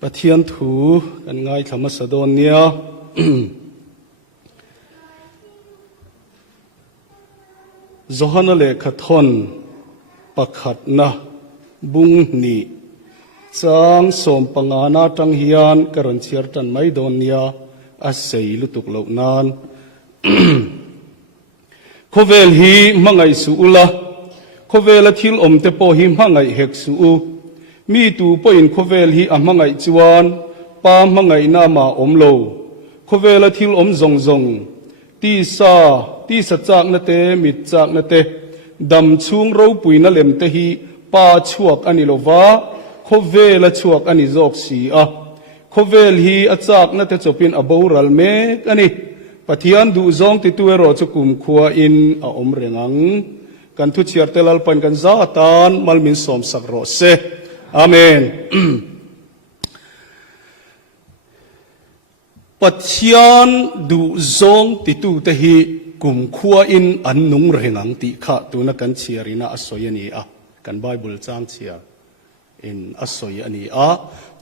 ปะเทียนถูกันง่ายธรรมสะดอนเนี่ยจฮันเลขทนประขัดนะบุงนี่จางสมปังอาณาจังเฮียนกรันเชียร์จันไม่โดนเนี่ยอาศัยลุตุกเหล่านานโคเวลฮีมังไงสูละโคเวลทิลอมเตโปฮิมังไงเฮกสูมีตูปอินโคเวลฮีอามังไงจวนปามังไงนามาอมโลโคเวลทิลอมจงจงตีสัจจากนเตมิจจากนเตดำชุงเราปุยนเลมเตฮีปาชวกอันนี้โลวาโคเวลชวกอันนี้จอกสีอะโคเวลฮีอาจากนเตจบินอบูรัลเมกอันนี้ปะเทียนดูจงติตัวรอจุกุมขัวอินอาอมเริงังกันทุเชียร์เตลัลปันกันซาตานมัลมินสมสักรอเซอาเมนปัจจัยดูจงติตูเตหิกุมขัวอินอันนุงเริงังติข้าตัวนักกันเชียรินาอสอยนี่อะกันไบเบิลจางเชียอินอสอยนี่อะ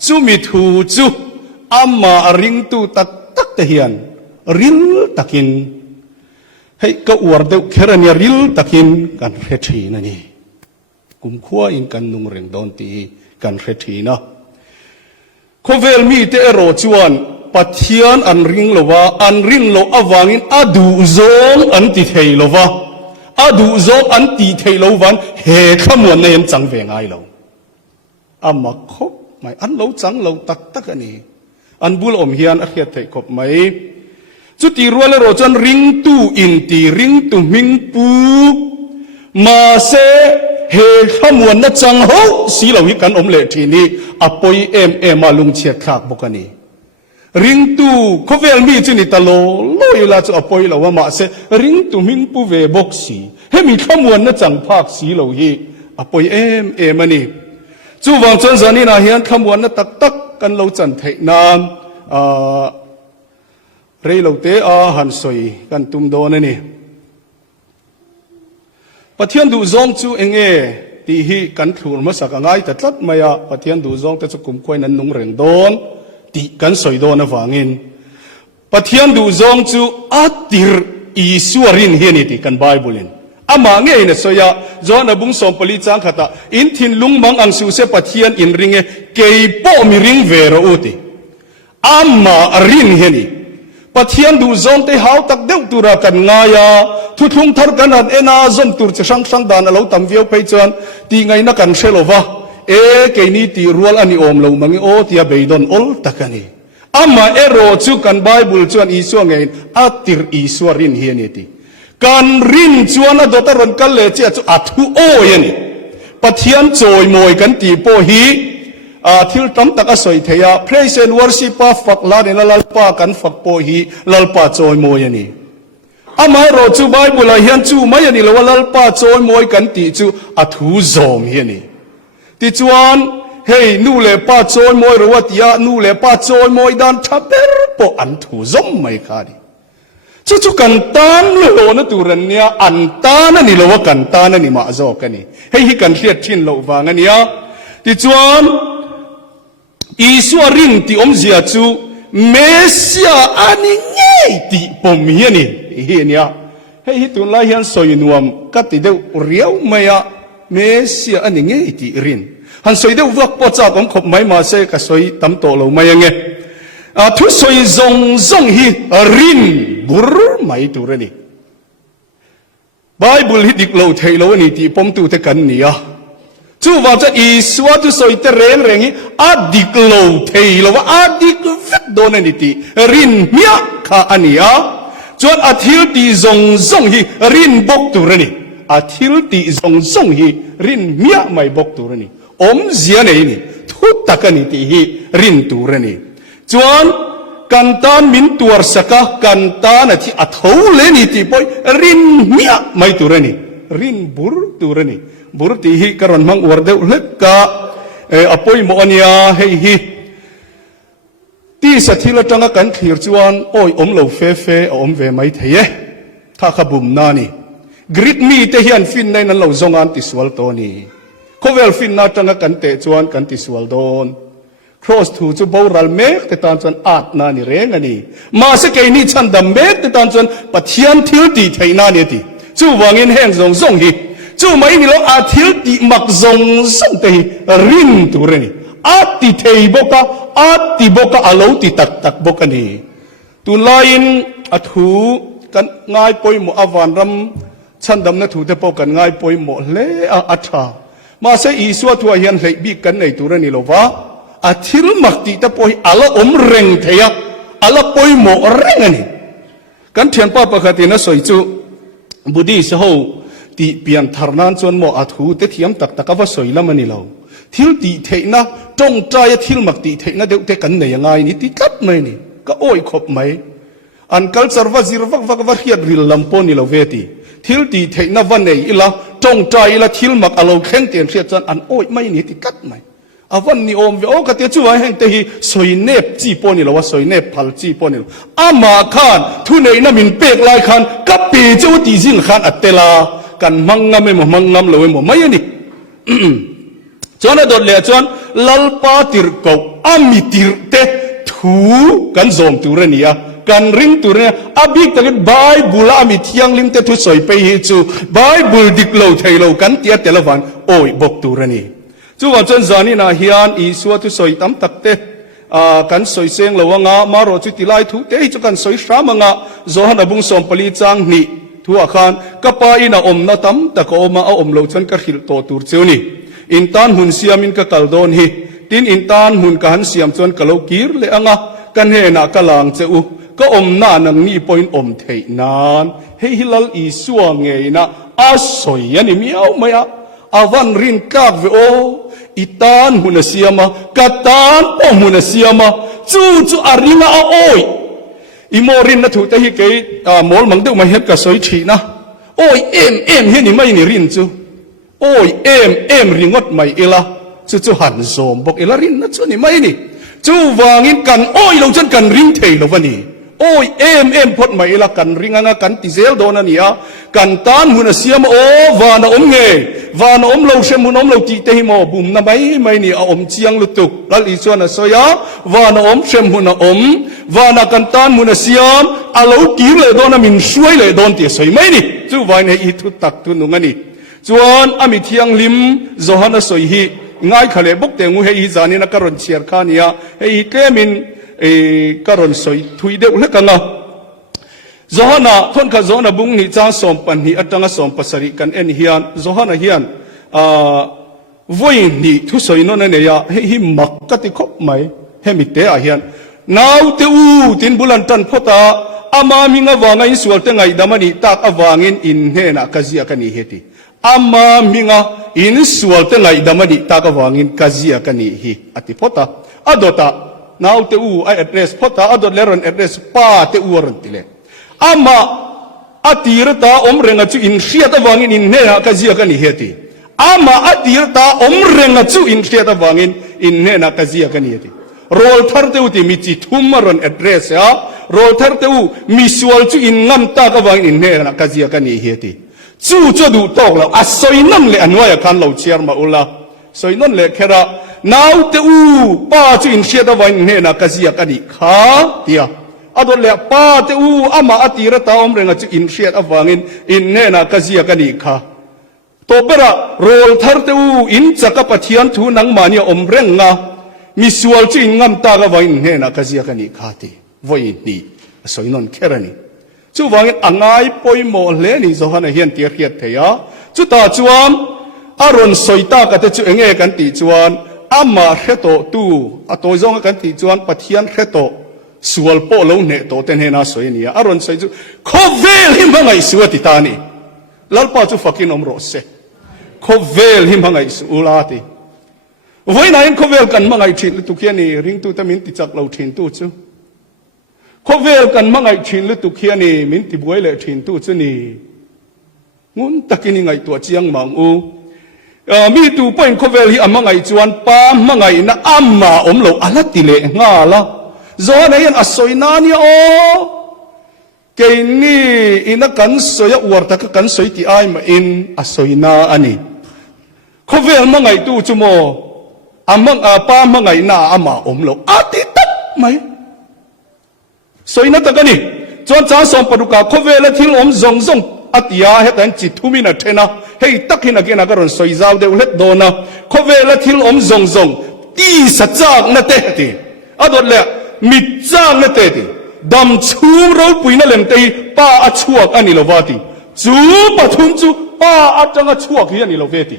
จูมิทูจูอามาริงตูตักเทียนริลตักินให้ก็อวดเดวเครเนียริลตักินกันเรทีนั่นนี่กุมขัวอินกันนุงเริงดอนตีกันเรทีนะโคเวลมีเตอโรจวนปัจจัยอันริงโลวาอันริงโลอวังอินอดูซงอันติเทโลวาอดูซงอันติเทโลวันเฮขมวนในยันจังเวงไอโลอามาคบไม่อันโลจังโลตักอันนี้อันบุลอมเฮียนอเฮียเทคบไม่จุดที่รัวเลโรจนริงตูอินตีริงตูมิงปูมาเซเฮขมวนนัจังโฮสีเหล่านี้กันอมเลทีนี้อปอยมาลุงเชียคลากบกันนี้ริงตูเขาเวลมีจุนิตาโลอยู่ละจะอปอยเราว่ามาเซริงตูมิงปูเวบกสีให้มีขมวนนัจังภาคสีเหล่านี้อปอยมันนี่จู่วังจนจานี่นะเฮียนขมวนนัตักกันเราจันเทนามเรย์เราเตะหันสวยกันตุ่มโดนนี่ปะเทียนดูจงจู่เองตีฮีกันถูมาสักง่ายแต่ตัดไม่อะปะเทียนดูจงแต่จะกุมควยนั้นนุ่งเริงโดนตีกันสวยโดนนะฟังอินปะเทียนดูจงจู่อัติรอีสวรินเฮียนี่ตีกันไบเบิลินอามาเงี้ยเนี่ยสวยจวนบุ้งสมปลีจังขตาอินทินลุงมังอังสูเสปะเทียนอินริงเกย์โปมิริงเวรอุติอามารินเฮียนี่ปะเทียนดูจงเตหาวตักเดวตุระกันง่ายทุทุงทาร์กันนันเอนาจงตุรจะช่างดานเราตำเวียวไปจวนตีไงนักกันเชลวะเกนี่ตีรัวอันนี้อมเรามังโอตียเบยดอนอลตักนี่อามาโรจูกันไบเบิลจวนอีสวงไงอัติรอีสวรินเฮียนี่ตีกันรินจวนดอตรอนกันเลเจจูอัตุโอเยนี่ปะเทียนโจยมวยกันตีโปฮีทิลตั้มตักสอยเทีย praise and worship ฝักลาเนลลปากันฝักโปฮีลลปาโจยมวยนี่อามาโรจูไบเบิลเฮียนจูไม่ยันนี่ละว่าลลปาโจยมวยกันตีจูอัตุโจมเฮียนี่ติจวนเฮ้ยนู่เลปาโจยมวยหรือว่าตียนู่เลปาโจยมวยดันทับเบรปอันทุจมไม่ขาดจู่กันตานโลนตุรันเนี่ยอันตานันนี่ละว่ากันตานันนี่มาโจกันนี่เฮ้ยกันเลียดทิ้นโลวางันเนี่ยติจวนอีสวรินที่อมเสียจูเมสยาอันนี้ไงที่ผมเห็นนี่เห็นเนี่ยเฮ้ยตุนลายันสอยนวมกัดที่เดียวเรียวไม่อะเมสยาอันนี้ไงที่รินหันสอยเดียววักปอจากผมขบไม่มาเสกสอยตั้มโตเราไม่ยังไงทุสอยจงฮีรินบุรไม่ตัวนี่ไบเบิลฮิดิกเราเทโลนี่ที่ผมตัวเทกันเนี่ยจู่ว่าจะอีสวาตุสอยเตเรงงี้อาดิกโลเทโลว่าอาดิกเวดโดนนี่ตีรินเมียข้าอันนี้จวนอาทิลตีจงฮีรินบกตัวนี่อาทิลตีจงฮีรินเมียไม่บกตัวนี่อมเสียนี่ทุกตะกันนี่ตีฮีรินตัวนี่จวนกันตานมินตัวสักกันตานที่อัฐาวเลนี่ตีปอยรินเมียไม่ตัวนี่รินบุรตัวนี่บุรุษที่ฮิการันมังวรเดวเล็กกะอภัยโมอันยาให้ฮิที่สัตย์ที่เราจังกันขีดจวนโอ้ยอมเหลาเฟ่อมเวไม่เทียถ้าขบุมนานี่กริดมีเทียนฟินในนั้นเราจงอันติสวลตัวนี้เขาเวลฟินนาจังกันเตจวนกันติสวลโดน cross ถูจะบรัลเมกแต่ตอนจนอาดนานี่เร่งอันนี้มาสักไอ้นี่ฉันดำเมกแต่ตอนจนปัทยันทิลตีไทยนานี่ตีจู่วางินแห้งทรงทรงฮีจู่ไม่นี่เราอาทิลตีมักทรงทรงตีรินตัวเรนี่อาติเทยบกะอาติบกะอาลูติตักบกนี่ตัวลายน์อัถูกันง่ายปอยหมออวันรำฉันดำนัถูแต่ปอกันง่ายปอยหมอเล่อัฐามาเสียอีสวทัวเฮียนเลยบีกันในตัวนี้เราว่าอาทิลมักติแต่ปอยallaเร่งเทียallaปอยหมอเร่งนี่กันเทียนป้าปกตินะสวยจูบุดีสหูตีเปลี่ยนทารนันจนหมออัถูแต่เทียมตักว่าสวยละมันนี่เราทิลตีเทนะจงใจทิลมักติเทนะเดี๋ยวเทกันในยังไงนี่ตีกัดไหมนี่ก็โอ้ยขบไหมอันกัลซาร์วาซิรวักเฮียดริลลัมปอนี่เราเวทีทิลตีเทนะวันไหนอีละจงใจอีละทิลมักอาเราเข่งเตียนเสียจนอันโอ้ยไม่นี่ตีกัดไหมอาวันนี้อมโอ้ก็เตี้ยจู่ว่าแห่งเตหีสวยเนบจีปอนี่เราว่าสวยเนบพัลจีปอนี่เราอามาขานทุนเองน่ะมินเปกลายขานกับปีเจ้าตีสิงขานอัตเตลากันมังงามไม่หมมังงามเลยหมไม่นี่จวนดอดเลียจวนลัลปาติร์กอามิติร์เตทูกันซอมตุเรนียกันริงตุเรนียอาบิกตะกิดไบเบิลอามิที่ยังลิมเตทุสอยไปฮิจูไบเบิลดิกโลไทโลกันเตียเตลวันโอ้ยบกตุเรนีจู่ว่าจนจานี่นะฮิอันอีสัวทุสอยตั้มตักเตกันสอยเสียงละวังมารอจุดที่ไล่ทุเตจุกันสอยสามังโจฮันอบุงสอมปลีจังนี่ทัวขันกับปาอินาอมนาตั้มตะโกมาอมโลชันกระหิลโตตูร์เจ้านี่อินตันหุนเสียมินกะกัลโดนฮีตินอินตันหุนกันเสียมจนกะโลกีร์เลอังกันเฮนักลางเจ้าก็อมนานังนี่ปอยน์อมเทนานเฮฮิลลอีสัวเงยนะอาสอยยันมีเอาไหมอาวันรินกากเวโออิตานหุนเสียมากัตานโอหุนเสียมาจู่อาริงาโอยอิโมรินนะถูแต่ฮิเกยมอลมังเดมาเฮ็ดกะสอยชีนะโอยเอ็มเฮนี่ไม่นี่รินจู่โอ้ยเอ็มริงอดไม่เอละจู่หันโซมบอกเอละรินนะจู่นี่ไม่นี่จู่วางินกันโอ้ยเราจนกันริงเทลวันนี้โอ้ยเอ็มพดไม่เอละกันริงงากันติเซลโดนันยากันตานหุนเสียมโอวานาอมเงวานาอมเราเชมุนอมเราตีเตหิโมบุมนะไม่นี่อมเชียงลุตุกลัลอิสวานะโซยาวานาอมเชมุนอมวานากันตานหุนเสียมอาเรากีเลยโดนามินช่วยเลยโดนเตียสวยไม่นี่จู่วานะอีทุตักทุนุงันนี่จวนอามิเทียงลิมโจฮันสอยฮีง่ายขเลยบุกเตงูเฮอีจานีนักการนเชียร์ขานียเฮอีเกมินการนสอยทุยเดอุเล็กนะโจฮันคนข้าโจฮันบุงนี่จ้าสมปันนี่อัตงสมปัสริกันเอ็นฮิอันโจฮันฮิอันวันนี้ทุสอยนนเนียเฮฮิมักกติคบไหมเฮมิเตอฮิอันนาวเตอูตินบุลันตันพตาอามามิงาวางินสวลเตงไงดามานีตากอวางินอินเฮนักซิอากันนี่เฮติอามามิงาอินสวลเตงไงดามานีตากอวางินกซิอากันนี่เฮอติพตาอดตานาวเตอูไอแอดเรสพตาอดเลรอนแอดเรสป้าเตอูรันติเลอามาอติรตาอมเรงจูอินเชียตอวางินอินเฮนักซิอากันนี่เฮติอามาอติรตาอมเรงจูอินเชียตอวางินอินเฮนักซิอากันนี่เฮติโรลทาร์เตอุติมิจิทุมมารอนแอดเรสยาโรลทาร์เตอุมิสวลจูอินงามตากอวางินอินเฮนักซิอากันนี่เฮติจู่จะดูตอกแล้วสอยนั่นเลยอันว่าอยากขันเราเชียร์มาอุลาสอยนั่นเลยแค่ละนาวเตอูป้าจูอินเชียตอวางินเฮนักซิอากันนี่ขาเตียอดเลยป้าเตอูอามาอติรตาอมเรงจูอินเชียตอวางินอินเฮนักซิอากันนี่ขาตัวเปร่าโรลทาร์เตอูอินจักรพรรดิทูนังมานีอมเรงงามิสวลจิงงามตากวัยเฮนักซิอากันนี่ขาตีวัยนี้สอยนั่นแค่นี้จู่วัยอ่างไงปอยโมเลนี่โจฮันเฮียนเตียเฮียเทียจู่ตาจวนอารอนสอยตากแต่จู่เองกันตีจวนอามาเฮโตตูอตัวจงกันตีจวนปัทยันเฮโตสวลโปโลเนโตเตนเฮนาสอยนี่อารอนสอยจู่ขบเวลหิมหังไอสวติตานี่ลัลปาจู่ฟักกินอมโรเซขบเวลหิมหังไอสอุลาติวันนั้นขบเวลกันมังไอชินลุตุเคียนี่ริงตุตมินติจักเราชินตุจู่ขบเวลกันมังไอชินลุตุเคียนี่มินติบวยเลชินตุจู่นี่งุนตะกินไงตัวเจียงมังอูมีตูปอยขบเวลฮีอามังไอจวนป้ามังไงนะอามาอมโลอาลัติเลงาละโจนัยนอสอยนานี่โอเกนี่อินักกันสอยอวดตะกันสอยที่ไอมาอินอสอยนาอันนี้ขบเวลมังไงตูจู่โม amang pa mangai na ama omlo ati tat mai soina takani chuan cha som paduka khovela thil om zong zong atia hetan chi thumina thena hei takin again agaron soizau de ulet dona khovela thil om zong zong ti sachak na te ti adot le mit chang na te ti dam chum ro puina lem te pa achuak ani lovati chu pathum chu pa atanga chuak hi ani loveti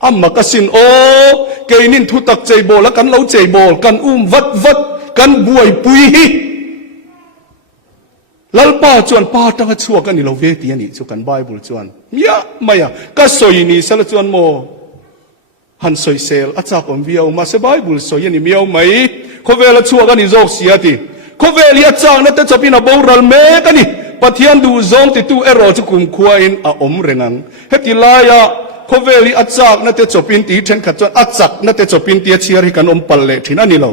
amma kasin o keinin thu tak cheibol kan lo cheibol kan vat vat kan buai pui hi lalpa chuan pa tanga chuak ani loveti ani chu kan bible chuan mia maya ka soini sala chuan mo han soi sel achak om viau ma se bible soi ani miau mai khovela chuak ani zok siati khoveli achang na te chopina boral me kani pathian du zong ti tu ero chu kum khua in a om rengang heti laya khoveli achak na te chopin ti then khat chuan achak na te chopin ti chiar hi kan om palle thin ani lo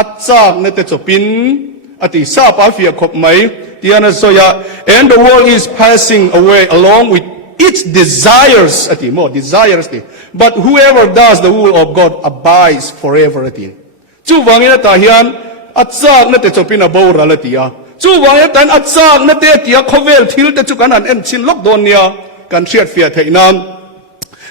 achak na te chopin ati sa pa fia khop mai tiana soya and the world is passing away along with its desires ati mo desires ti but whoever does the will of God abides forever ati chu wangina ta hian achak na te chopin a bora la tia chu wangina tan achak na te tia khovel thil te chu kan an en chin lok don nia kan thiat fia theinam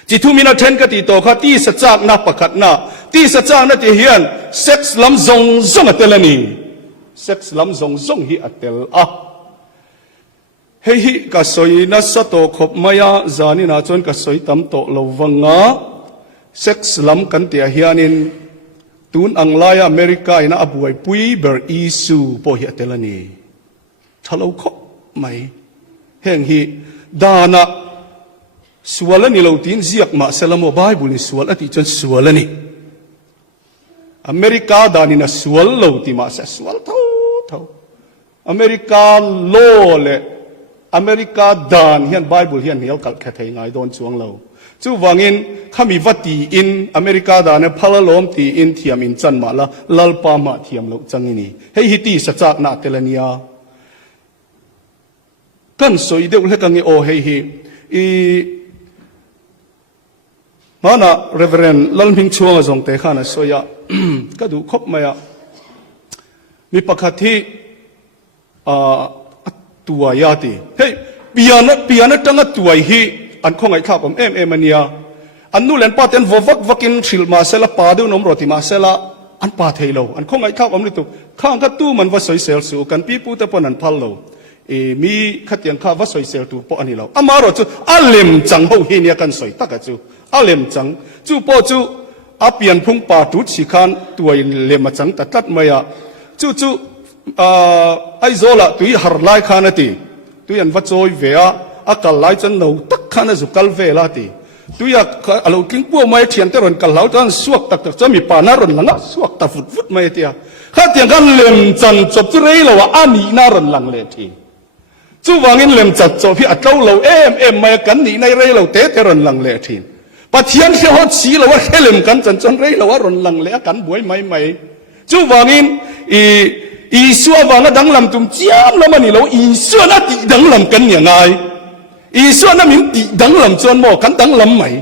chi thu mina then ka ti to kha ti sachak na pakhat na ti sachak na ti hian sex lam zong zong atelani sex lam zong zong hi atel a hei hi ka soi na sa to khop maya zani na chon ka soi tam to lo wanga sex lam kan tia hianin tun anglaya america ina abuai pui ber isu po hi atelani thalo khop mai heng hi dana sualani lo tin ziak ma selamo bible ni sual ati chon sualani america dani na sual lo ti ma sa sual thau america law le america dan hian bible hian hel kal khathei ngai don chuang lo chu wangin khami vati in america dan phalalom ti in thiam in chan ma la lalpa ma thiam lo changini hei hi ti sachak na telania kan soi deuh le kangi o hei hi I mana reverend lalming chuang zong te khana soya ka du khop maya mi pakhathi tua yati hey piana tanga tuai hi an khongai khap em ania anu len paten vovak vakin thil ma sela pa de nom roti ma sela an pa theilo an khongai khap om litu khang ka tu man va soi sel su kan pi pu te pon an phal lo mi khatiang kha va soi sel tu po ani lo amaro chu alem chang ho hi nia kan soi taka chu alem chang chu po chu apian phung pa tu chi khan tuai lema chang ta tat maya chu ai zola tui har lai khanati tui an va choi vea akal lai chan no tak khana zu kal vela ti tuya alo king pu mai thian te ron kal lau tan suak tak tak chami pa na ron langa suak ta fut fut mai tia kha tiang kan lem chan chop chu rei lo wa ani na ron lang le thi chu wangin lem chat chop hi atlo lo em mai kan ni nai rei lo te ron lang le thi pathian se ho chi lo wa helem kan chan chon rei lo wa ron lang le kan buai mai chu wangin i suwa wanga dang lam tum chiam lo mani lo i suwa na ti dang lam kan nia ngai i suwa na min ti dang lam chon mo kan dang lam mai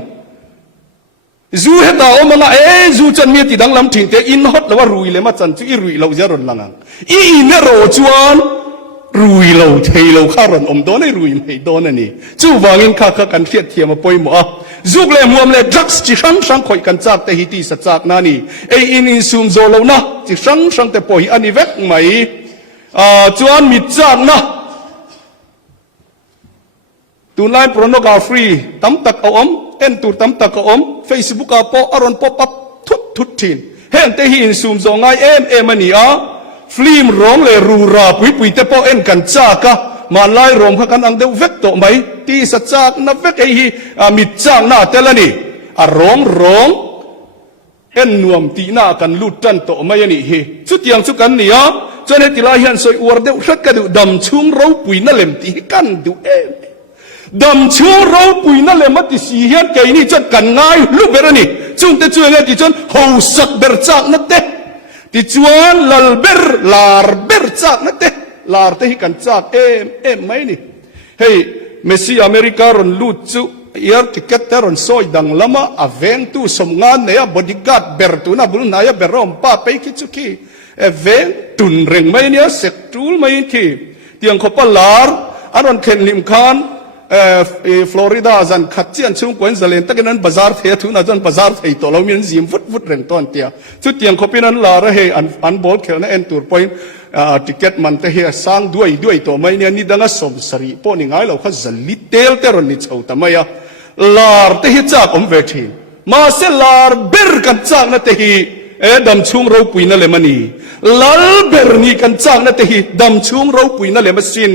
zu heta o manga zu chan mi ti dang lam thin te in hot lo wa rui le ma chan chu i rui lo ja ron langang i ne ro chuan rui lo thei lo kha ron om don ai rui mai don ani chu wangin kha kan thiat thiam a poi mo a zuk le muam le drugs chi sang khoi kan chak te hi ti sa chak na ni in sum zo lo na chi sang te poi ani vek mai chuan mi chak na tunai pornography tam tak om en tur tam tak om facebook a po aron pop up thut thin hen te hi in sum zo ngai em ani a film rong le ru ra pui te po en kan chaka man lai rom kha kan ang deuh vek to mai ti sa chak na vek ei hi mi chang na telani a rong en nuam ti na kan lut tan to mai ani hi chu tiang chu kan nia chone ti la hian soi ur deuh thak ka du dam chung ro pui na lem ti kan du dam chung ro pui na lem ti si hian ke ni chat kan ngai lu berani chung te chu nge ti chon ho sak ber chak na te ti chuan lal ber lar ber chak na te lar te hi kan chak em mai ni hey messi america ron lut chu air ticket teron soi dang lama aveng tu somngan neya bodyguard ber tu na bul naya berom pa pe kichuki eveng tun reng mai nia sektul mai ki tiang khopalar aron khen lim khan Florida zan khatchian chung koin zalen takinan bazar the thu na jan bazar thei to lo min zim vut vut reng ton tia chu tiang khopinan la ra he an bol khelna en tur point ticket man te he sang duai to mai ne ni danga som sari po ni ngai lo kha zali tel teron ni chau ta maya lar te hi chak om ve thi ma se lar ber kan chak na te hi dam chung ro puina le mani lal ber ni kan chak na te hi dam chung ro puina le masin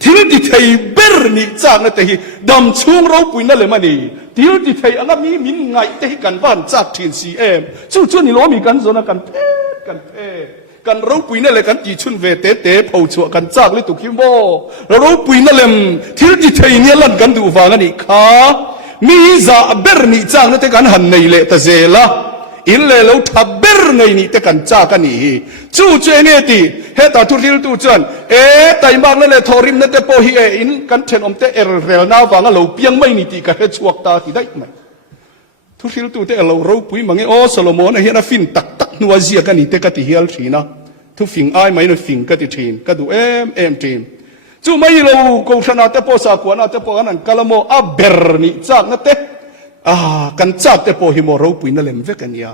thil ti thei ber ni chak na te hi dam chung ro puina le mani thil ti thei anga mi min ngai te hi kan ban chak thin si em chu ni lo mi kan zona kan phe kan ro puina le kan ti chun ve te phau chu kan chak le tu ki mo ro puina lem thil ti thei ni lan kan du wa ngani kha mi za ber ni chak na te kan han nei le ta zela in le lo tha ber nei ni te kan cha ka ni chu nge ti he ta tu ril tu chan tai mak le thorim na te po hi in kan then om te rel na wanga lo piang mai ni ti ka he chuak ta ti dai mai tu ril tu te lo ro pui mangi o solomon a hian a fin tak nuwa zia ka ni te ka ti hial thina tu fing ai mai no fing ka ti thin ka du em tin chu mai lo ko thana te po sa ko na te po an kalamo a ber ni chak na te kan chak te po hi mo ro pui na lem ve kan ya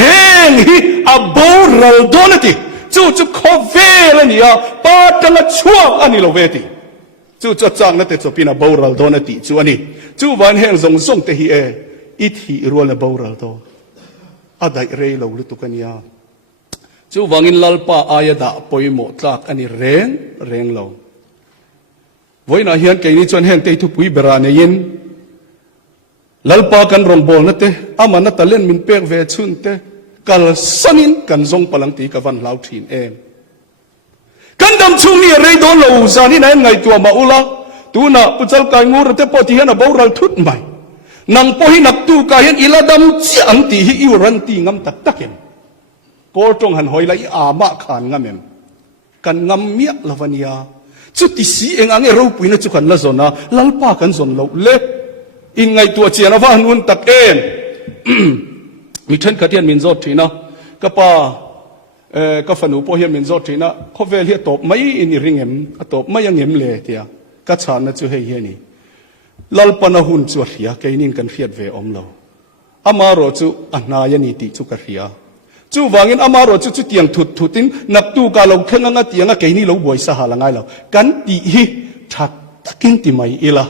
heng hi a boral donati chu kho ve la ni ya pa tanga chuak ani lo ve ti chu chang na te chu pina boral donati chu ani chu van heng zong te hi it hi ro la boral to adai re lo lu tu kan ya chu wangin lalpa ayada poimo tlak ani reng lo voina hian ke ni chon heng te thu pui berane yin lalpa kan rong bol na te amana talen min pek ve chun te kal sanin kan zong palang ti ka van lau thin em kan dam chung ni re do lo zani na ngai tua ma ula tu na puchal kai ngur te po ti hana boral thut mai nang po hi nak tu ka hian iladam chi ang ti hi i ran ti ngam tak takem por tong han hoi lai ama khan ngamem kan ngam mia lavania chu ti si eng ang ro puina chu kan la zona lalpa kan zon lo le in ngai tua chian awa nun tak em mi then khatian min zot thina ka pa ka fanu po hian min zot thina khovel hi top mai in ringem atop mai angem le tia ka chan na chu hei hi ni lalpana hun chu ria ke nin kan fiat ve om lo amaro chu anna ya ni ti chu ka ria chu wangin amaro chu tiang thutin nak tu ka lo khenanga tianga ke ni lo boi sa halangai lo kan ti hi thak takin ti mai ila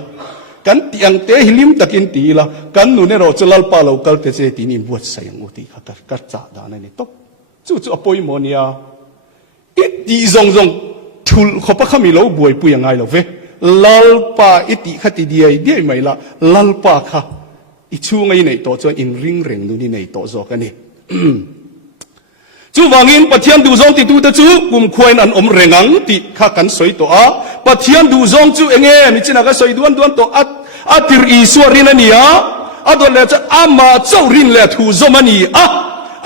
kan tiang te hilim takin ti la kan nu ne ro chalal pa lo kal te che ti ni buat sayang uti khatar ka cha da na ni tok chu apoi monia it ti zong thul khopa khami lo buai pu yangai lo ve lalpa iti khati diai mai la lalpa kha i chu ngai nei to chon in ring reng nu ni nei to zo ka ni chu wangin pathian du zong ti tu ta chu kum khoin an om rengang ti kha kan soi to a pathian du zong chu enge mi china ka soi duan to atir i suarin ania adol le cha ama chaurin le thu zomani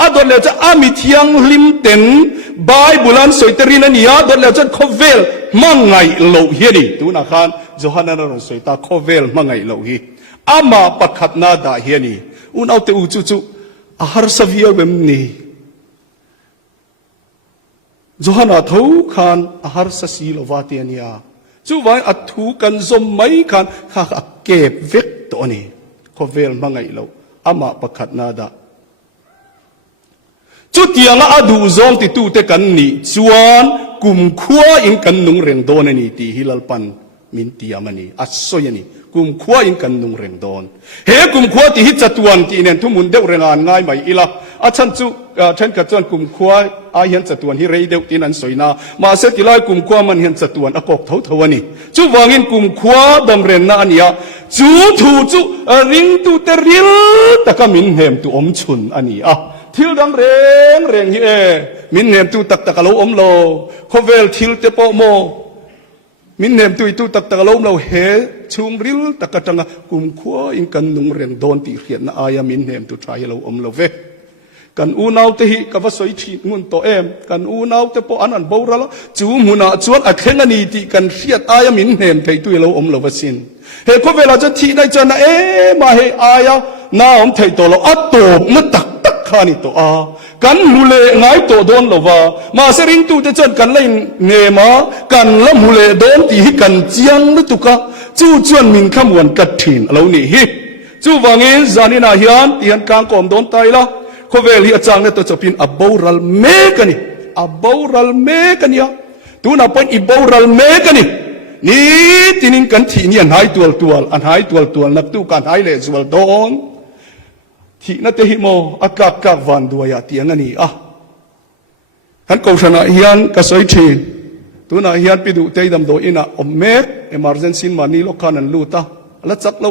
adol le cha ami thiang lim ten baibulan soiterin ania adol le cha khovel mangai lo hi ni tu na khan johana ron soita khovel mangai lo hi ama pakhat na da hi ni un autte u chu ahar savia bem ni johana thau khan ahar sasi lovati ania chu wai athu kan zom mai khan kha ke vek to ni khovel mangai lo ama pakhat na da chu tianga adu zong ti tu te kan ni chuan kum khua in kan nung reng don ani ti hilal pan min ti amani asoyani kum khua in kan nung reng don he kum khua ti hi chatuan ti nen thu mun deuh rengan ngai mai ila achan chu then ka chuan kum khua a hian chatuan hi rei deuh tin an soina ma se ti lai kum khua man hian chatuan akok tho ani chu wangin kum khua dam ren na ania chu thu chu ring tu te ril takamin hem tu om chun ani thil dang reng hi min nem tu tak alo om lo khovel thil te po mo min nem tu tak alo om lo he chung ril takatanga kum khua in kan nung reng don ti khiat na aya min nem tu trai lo om lo ve กันอูนาวเตหิกับว่าสวยชีงุนโตเอ็มกันอูนาวเตปออันนั้นบ่ระละจูมุนาจวนอักเขงนีติกันเสียดอายมินเห็นไทยตุยเราเราวสินเฮก็เวลาจะทีได้จนะมาเฮอายาน้าไทยตัวเราอัตโตนตักข้านี่ตัวกันมูเลง่ายตัวโดนเราว่ามาเสริงตูจะจนกันเล่นเนมากันละมูเลโดนตีกันเจียงนึตุกะจูจวนมินขมวนกัดถิ่นเรานี่ฮิจูวังเงินจานินาฮิอันที่อันกางกอมโดนตายละเขาเวลีอาจารย์เนี่ยตัวจะเป็นอับบรัลเมกันนี่อับบรัลเมกันนี่ตัวน่ะเป็นอับบรัลเมกันนี่นี่ที่นี่กันที่นี่อันหายตัวอันหายตัวนักตู้การหายเลยส่วนโดนที่นั่นเตหิโมอากาศกักวันด้วยที่อันนี้ท่านกษัตริย์ฮิอันก็สวยทีตัวน่ะฮิอันไปดูเตยดำโดอินะอมเมกemergencyมานี่ลูกค้านั้นรู้ตาแล้วจักเรา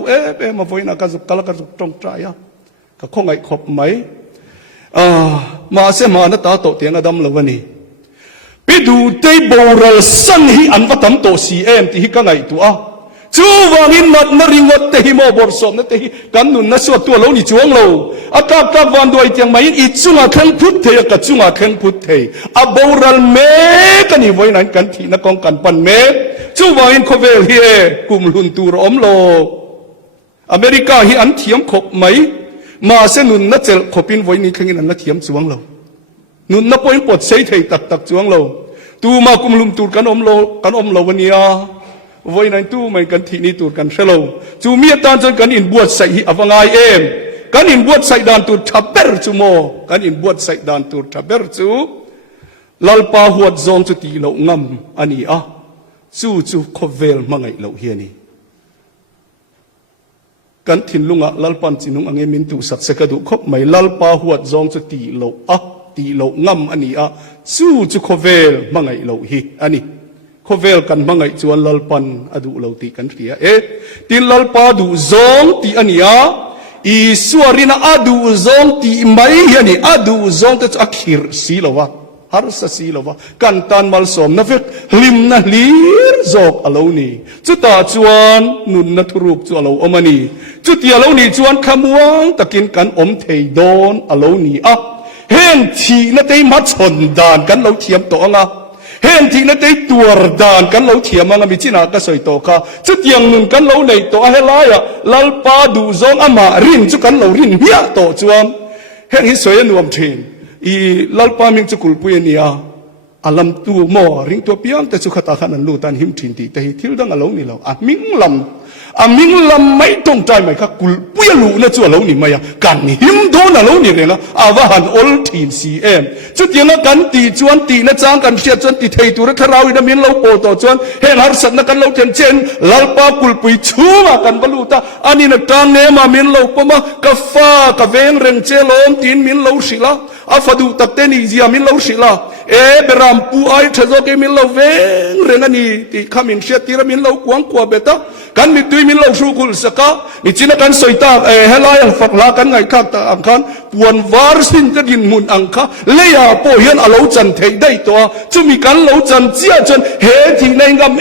มาไว้นะก็จะกลักก็ตรงใจก็คงไอ้ขบไหมมาเสมาหน้าตาโตเตียงอดัมเราวันนี้ไปดูเตยโบราณสันฮิอันว่าทำโตCMที่ฮิกังไงตัวจูวังอินนัดนริงวัดเตหิโมบอร์สมนัดเตหิกันนุนนัสวดตัวเรานี่จวงเราอากาศกักวันด้วยเตียงไม่อิจุงอาเข่งพุทธเทยกับจุงอาเข่งพุทธเทยอับบรัลเมกันนี่ไว้นั้นกันที่นักกองกันปันเมจูวังอินเขาเวลเฮกุมลุนตูรอมโลอเมริกาฮิอันเทียมขบไหมมาเสนุนนัดเจลขบินไว้นี่ขึ้นนั้นนัดเทียมจวงเรานุนนับปอยปวดเสียเทยตักจวงเราตูมากุมลุนตูกันอมโลวันนี้ไว้ในตู้มันกันที่นี่ตูกันเชลจูมีตานจนกันอินบวชใส่ฮิอวังไอกันอินบวชใส่ดานตูทับเบร์จูโมกันอินบวชใส่ดานตูทับเบร์จูลัลปาหัวจงจุตีเหล่างำอันนี้จูขบเวลมังไงเหล่าเฮียนี่กันถิ่นลุงลัลปันจินุงอังเอมินตูสัตเสกดูขบไม่ลัลปาหัวจงจุตีเหล่าตีเหล่างำอันนี้จูขบเวลมังไงเหล่าเฮียอันนี้เขาเวลกันมังไงจวนลัลปันอดูเราตีกันเสียตีลัลปาดูซองตีอันนี้อีสวรินาอดูซองตีไม่ยันนี่อดูซองแต่จะอักขิรสีลวะฮาร์สสีลวะกันตันมัลสมนัฟกลิมนะลีร์จอกอลาวนี่จุดตาจวนนุนนัทรูปจวนอลาวอมานีจุดที่อลาวนี่จวนขมวงตะกินกันอมเทยดอนอลาวนี่เห็นทีนั่นได้มาชนดานกันเราเทียมตัวงะเห็นที่นั่นได้ตัวดานกันเราเทียมมันมีจีน่าก็สวยโตค่ะจุดยังนึงกันเราในตัวเฮลายลัลปาดูซองอามารินจุกันเรารินเฮียโตจวมเห็นที่สวยนวมเทนอีลัลปามิงจุกุลปุยเนียอาลัมตัวมอริงตัวเปียงแต่สุขตาขันนันลูตันหิมทินตีแต่ที่เราดังเรานี่เรามิงลำไม่ต้องใจไหมครับกุลปุยลูนะจัวเรานี่มายังกันหิมโดนเรานี่เลยนะว่าหันอลทีนCMจุดยังกันตีจวนตีนะจางกันเสียจวนตีไทยตัวรัฐเราอินามินเราโปต่อจวนเห็นหารสัตว์นักันเราเจนเจนลัลปากุลปุยชูมากันบรรลุตาอันนี้นักการเนมามินเราปมากาฟ้ากาเวงเรงเจลอมตีนมินเราศิลาอาฟดูตักเตนิจิอามินเราศิลาเบรามปูไอทะโจเกมินเราเวงเรงอันนี้ที่ขามินเสียตีระมินเรากวางกว่าเบต้ากันมีตุยมินเราชูกุลสกามีจีนกันสอยตาเฮลายฝักลากันไงข้าตาอังคันปวนวาร์สินจะดินมุนอังคาเลียโปเฮียนอลาวจันเทยได้ตัวจะมีกันลาวจันเจียจันเฮทีในงาม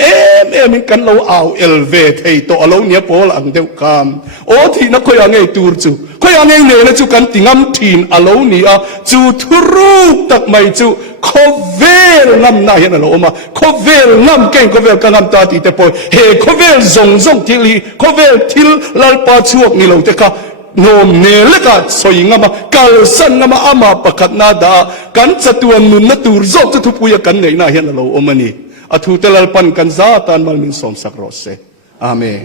มีกันลาวเอาเอลเวเทยตัวอลาวเนียโปลังเดียวกันโอ้ที่นักขยังไงตูร์จูขยังไงเนี่ยนะจูกันติงามทีนอลาวนี่จูทุรูตักไม่จูขเวลงามนายนั่นเรามาขเวลงามเก่งขเวลกันงามตาตีแต่ปอยเฮขเวลซงทิลีขเวลทิลลัลปาชวกนี่เราแต่ค่ะโนมเนลกาสวยงามกัลสันงามอามาปะขัดนาดากันจัตุนนุนนตูรจบจะทุพุยกันในนาเห็นเราอมานีอทุเตลัลปันกันซาตานมัลมินสมสักรสเซอาเมน